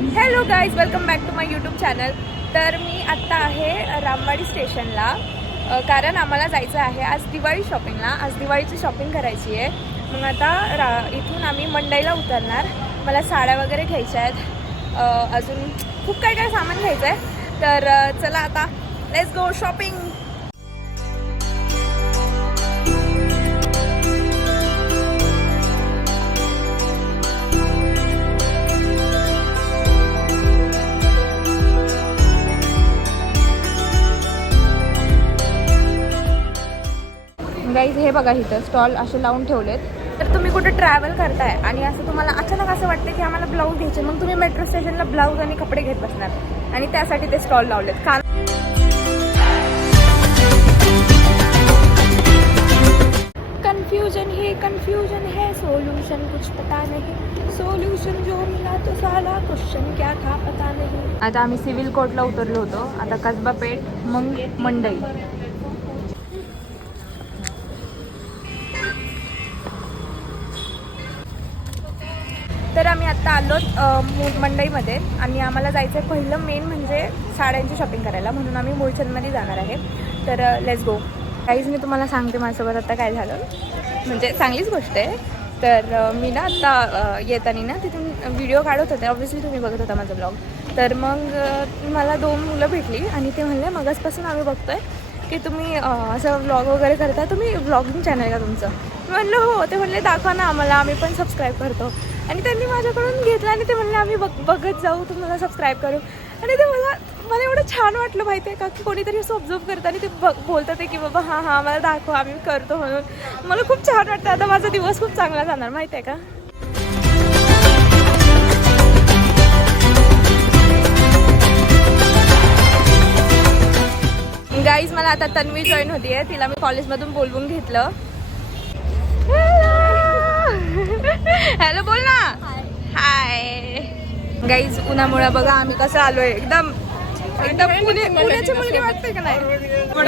Hello guys, welcome back to my YouTube channel. तर मी आत्ता आहे रामवाडी स्टेशनला, कारण आम्हाला जायचं आहे आज दिवाळी शॉपिंगला. आज दिवाळीची शॉपिंग करायची आहे. मग आता इथून आम्ही मंडईला उतरणार. मला साड्या वगैरे घ्यायच्या आहेत, अजून खूप काय काय सामान घ्यायचं आहे. तर चला आता लेट्स गो शॉपिंग. गाईज हे बघा, इथं स्टॉल असे लावून ठेवलेत. तर तुम्ही कुठे ट्रॅव्हल करताय आणि असं तुम्हाला अचानक असं वाटतं की आम्हाला ब्लाऊज घ्यायचे, मग तुम्ही मेट्रो स्टेशनला ब्लाऊज आणि कपडे घेत बसणार, आणि त्यासाठी ते स्टॉल लावलेत. कन्फ्यूजन है सोल्यूशन कुछ पता नहीं, सोल्यूशन जो मिला तो साला क्वेश्चन क्या था पता नहीं. आता आम्ही सिव्हिल कोर्टला उतरलो होतो. आता कसबा पेठ, मग मंडई. तर आम्ही आत्ता आलो मंडईमध्ये, आणि आम्हाला जायचं आहे पहिलं मेन म्हणजे साड्यांची शॉपिंग करायला, म्हणून आम्ही मुळचंदमध्ये जाणार आहे. तर लेट्स गो. काहीच मी तुम्हाला सांगते माझ्यासोबत आता काय झालं, म्हणजे चांगलीच गोष्ट आहे. तर मी ना आत्ता येताना ना तिथून व्हिडिओ काढत होते. ऑब्व्हियसली तुम्ही बघत होता माझा ब्लॉग. तर मग मला 2 मुलं भेटली आणि ते म्हणले मगाचपासून आम्ही बघतोय की तुम्ही असं व्लॉग वगैरे करता, तुम्ही व्लॉगिंग चॅनल आहे का तुमचं? मी म्हणलं हो. ते म्हणले दाखवा ना आम्हाला, आम्ही पण सबस्क्राईब करतो. आणि त्यांनी माझ्याकडून घेतलं आणि ते म्हणले आम्ही बघत जाऊ, तुम्हाला सबस्क्राईब करू. आणि ते मला एवढं छान वाटलं माहिती आहे का, की कोणीतरी असं ऑब्झर्व करतं आणि ते बोलतं ते की बाबा हां आम्हाला दाखवा, आम्ही करतो म्हणून. मला खूप छान वाटतं. आता माझा दिवस खूप चांगला जाणार माहिती आहे का. गाईज, मला आता तन्वी जॉईन होती आहे. तिला मी कॉलेजमधून बोलवून घेतलं. हॅलो बोल ना. हाय गाईज, उन्हामुळं बघा आम्ही कसं आलोय. एकदम पुण्याची मुलगी वाटते का नाही.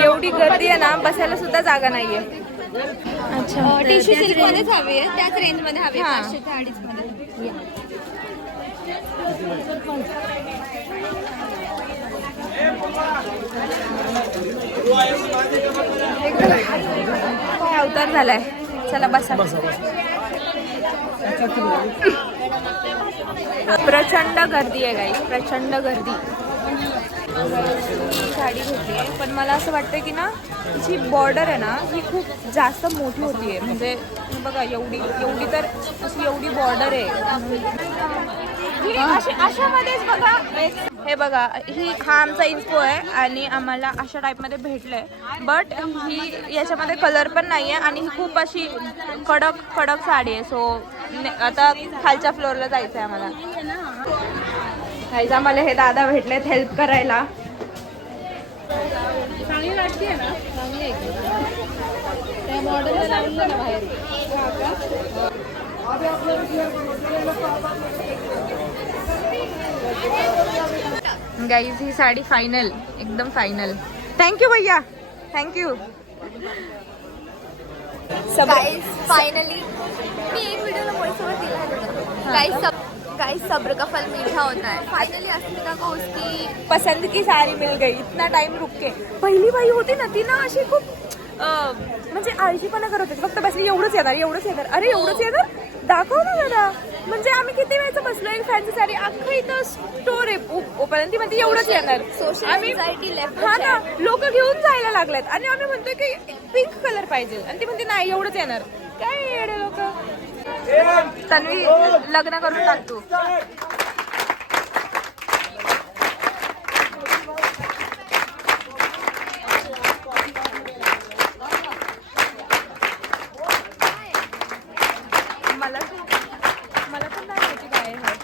एवढी गर्दी आहे ना, बसायला सुद्धा जागा नाहीये. अच्छा, टिश्यू सिल्क मध्येच हवी आहे, त्याच रेंज मध्ये हवी आहे, 500 ते 250 मध्ये. काय अवतार झालाय. चला बसा. प्रचंड गर्दी आहे गाई, प्रचंड गर्दी. साडी घेतली आहे, पण मला असं वाटतं की ना जी बॉर्डर आहे ना ही खूप जास्त मोठी होती आहे. म्हणजे बघा एवढी तर अशी एवढी बॉर्डर आहे. अशामध्येच बघा, हे बघा हा आमचा इन्फो आहे आणि आम्हाला अशा टाईपमध्ये भेटलं आहे. बट ही याच्यामध्ये कलर पण नाही आहे आणि ही खूप अशी कडक साडी आहे. सो आता खालच्या फ्लोअरला जायचं आहे आम्हाला. आम्हाला हे दादा भेटलेत हेल्प करायला. चांगली वाटते ना, चांगली आहे त्या मॉडेलला लावलं ना बाहेर. गाईज ही साडी फायनल, एकदम फायनल. थँक्यू भैया, थँक्यू. फाइनली मी एक व्हिडिओला वॉइस ओवर दिला होता. गाइस सब्र का फल मीठा होता है. फाइनली अस्मिता को उसकी पसंद की साडी मिल गई. इतना टाइम रुक के. पहिली बाई होती ना ती ना अशी खूप म्हणजे आळशीपणा करत होती. फक्त बसली एवढंच येणार. अरे एवढंच येणार, दाखव ना जरा. म्हणजे आम्ही किती वेळचं बसलो एक फॅन्सी साडी, अख्खं इथं स्टोर आहे ओपन, ती म्हणते एवढंच येणार. आम्ही हा ना, लोक घेऊन जायला लागलेत आणि आम्ही म्हणतोय की पिंक कलर पाहिजे आणि ती म्हणते नाही एवढंच येणार. काय येडे लोक. तन्वी लग्न करून टाकतो. मला पण नाही माहिती काय आहे.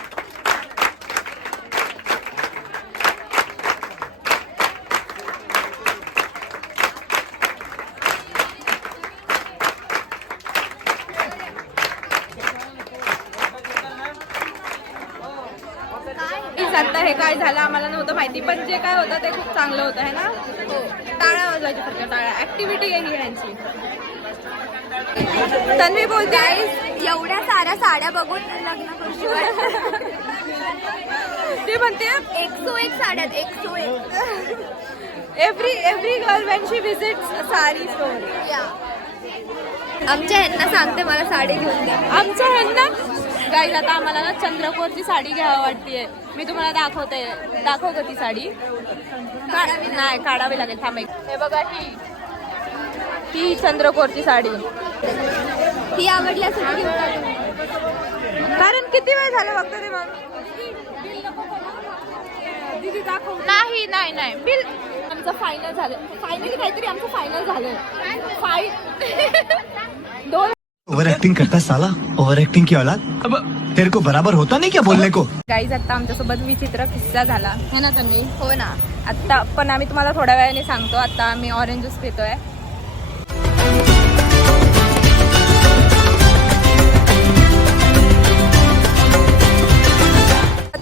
आता हे काय झालं आम्हाला नव्हतं माहिती, पण जे काय होतं ते खूप चांगलं होतं है ना. टाळ्या वाजवायची फक्त, टाळ्या. ऍक्टिव्हिटी आहे ही यांची. तन्वी बोलते एवढ्या साऱ्या साड्या बघून लग्न करू. म्हणते 101 साड्यात 101. एव्हरी गर्ल वेन शी विजिट्स साडी स्टोर. आमच्या ह्यांना सांगते मला साडी घेऊन द्या. आमच्या ह्यांना गाईज आता आम्हाला ना चंद्रकोरची साडी घ्यावी वाटतेय. मी तुम्हाला दाखव का ती साडी. नाही काढावी लागेल थांब एक. हे बघा ही चंद्रकोरची साडी. ही आवडली असेल तर घेऊन टाका. कारण किती वेळ झालं बघतो ते मग. नाही बिल आमचं फायनल झालं. फायनली काहीतरी आमचं फायनल झालं. दोन ओवर एक्टिंग करता साला, ओवर एक्टिंग की औलाद. अब तेरे को बराबर होता नहीं क्या बोलने को. गाईज आता आमच्यासोबत विचित्र किस्सा झाला है ना त्यांनी. हो ना. आता पण आम्ही तुम्हाला थोड्या वेळाने सांगतो. आता आम्ही ऑरेंज ज्यूस पितोय.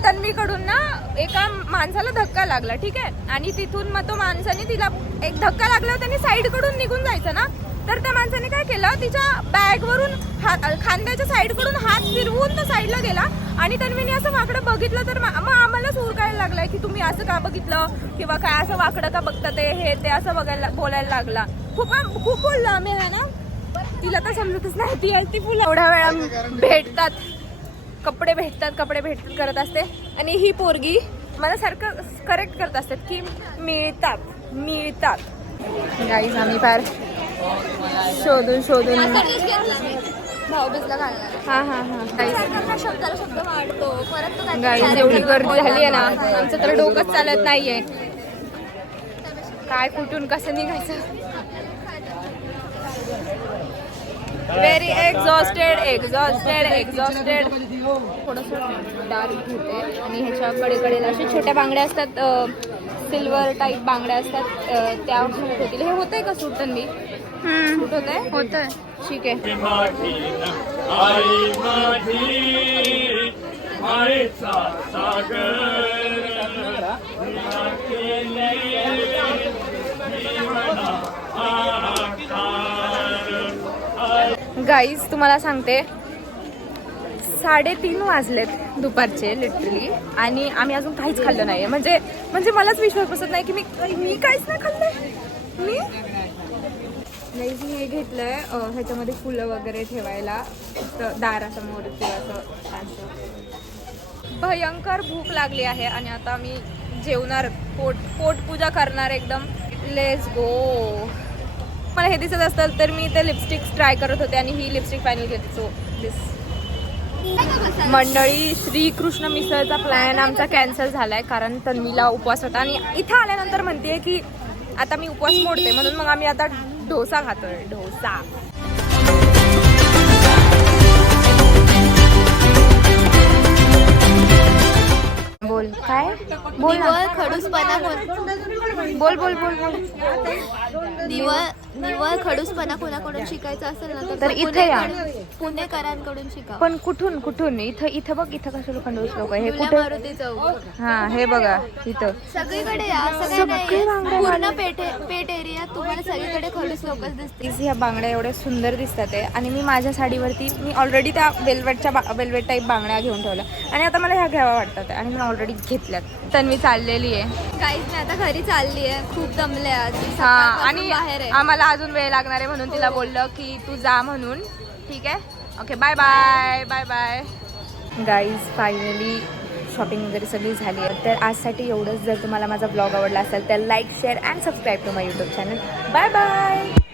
तन्वीकडून ना एका माणसाला धक्का लागला, ठीक आहे. आणि तिथून मग तो माणसाने तिला एक धक्का लागला, त्याने साईड कडून निघून जायचं ना. तर त्या माणसाने काय केलं, तिच्या बॅग वरून खांद्याच्या साईड कडून हात फिरवून तो साईडला गेला. आणि तन्वीने असं वाकडं बघितलं तर मग आम्हालाच उरकायला लागलाय की तुम्ही असं का बघितलं किंवा काय असं वाकडं का बघता ते असं बोलायला लागला. खूप बोललो आम्ही है ना. तिला तर समजतच नाही. ती फुलं एवढ्या वेळा भेटतात, कपडे भेटतात करत असते. आणि ही पोरगी मला सारखं करेक्ट करत असतात की मिळतात. गाईज आम्ही फार शोधून भाऊबीजला घालणार. हा शब्द वाढतो परत तो गाईज एवढी गर्दी झाली आहे ना, आमचं तर डोकंच चालत नाहीये. काय कुठून कसं निघायचं. Very exhausted. थोडंसं डार्क होते आणि ह्याच्या कडेला अशा छोट्या बांगड्या असतात, सिल्वर टाईप बांगड्या असतात, त्या होतील. हे होतंय का सूट तन्वी? सूट होतंय. ठीक आहे. गाईज तुम्हाला सांगते 3:30 वाजलेत दुपारचे लिटरली. आणि आम्ही अजून काहीच खाल्लं नाहीये. म्हणजे मलाच विश्वास बसत नाही की मी काहीच नाही खाल्लंय. मी हे घेतलंय, ह्याच्यामध्ये फुलं वगैरे ठेवायला दारासमोर किंवा असं. भयंकर भूक लागली आहे आणि आता आम्ही जेवणार, पोटपूजा करणार एकदम. Let's go. मला हे दिसत असतं तर मी ते लिपस्टिक ट्राय करत होते आणि ही लिपस्टिक फायनल घेते. सो दिस मंडळी, श्रीकृष्ण मिसळचा प्लॅन आमचा कॅन्सल झालाय कारण तन्वीला उपवास होता. आणि इथं आल्यानंतर म्हणते की आता मी उपवास मोडते, म्हणून मग आम्ही आता डोसा खातोय. डोसा बोल काय बोल. खडूसपणा निवळ खडूसपणा कोणाकडून शिकायचा असेल ना तर इथे या. पुणेकरांकडून शिका. पण कुठून इथं बघ. इथं कशाला खंडोस लोक हे कुठे. मारुती चौक. हा हे बघा इथं सगळीकडे या. सगळीकडे पूर्ण पेठ एरियात तुम्हाला सगळीकडे खडूस लोकच दिसतील. ह्या बांगड्या एवढ्या सुंदर दिसतात आहे. आणि मी माझ्या साडीवरती मी ऑलरेडी त्या वेल्वेट टाईप बांगड्या घेऊन ठेवल्या आणि आता मला ह्या घ्याव्या वाटतात आणि मी ऑलरेडी घेतल्यात. तन्वी चाललेली आहे. काहीच नाही, आता घरी चालली आहे. खूप दमले आज. हा आणि बाहेर आहे. आम्हाला अजून वेळ लागणार आहे म्हणून तिला बोललं की तू जा म्हणून. ठीक आहे. Okay bye bye. Guys finally shopping वगैरे सगळी झाली आहे. तर आजसाठी एवढंच. जर तुम्हाला माझा ब्लॉग आवडला असेल तर like share and subscribe to my YouTube channel. Bye bye.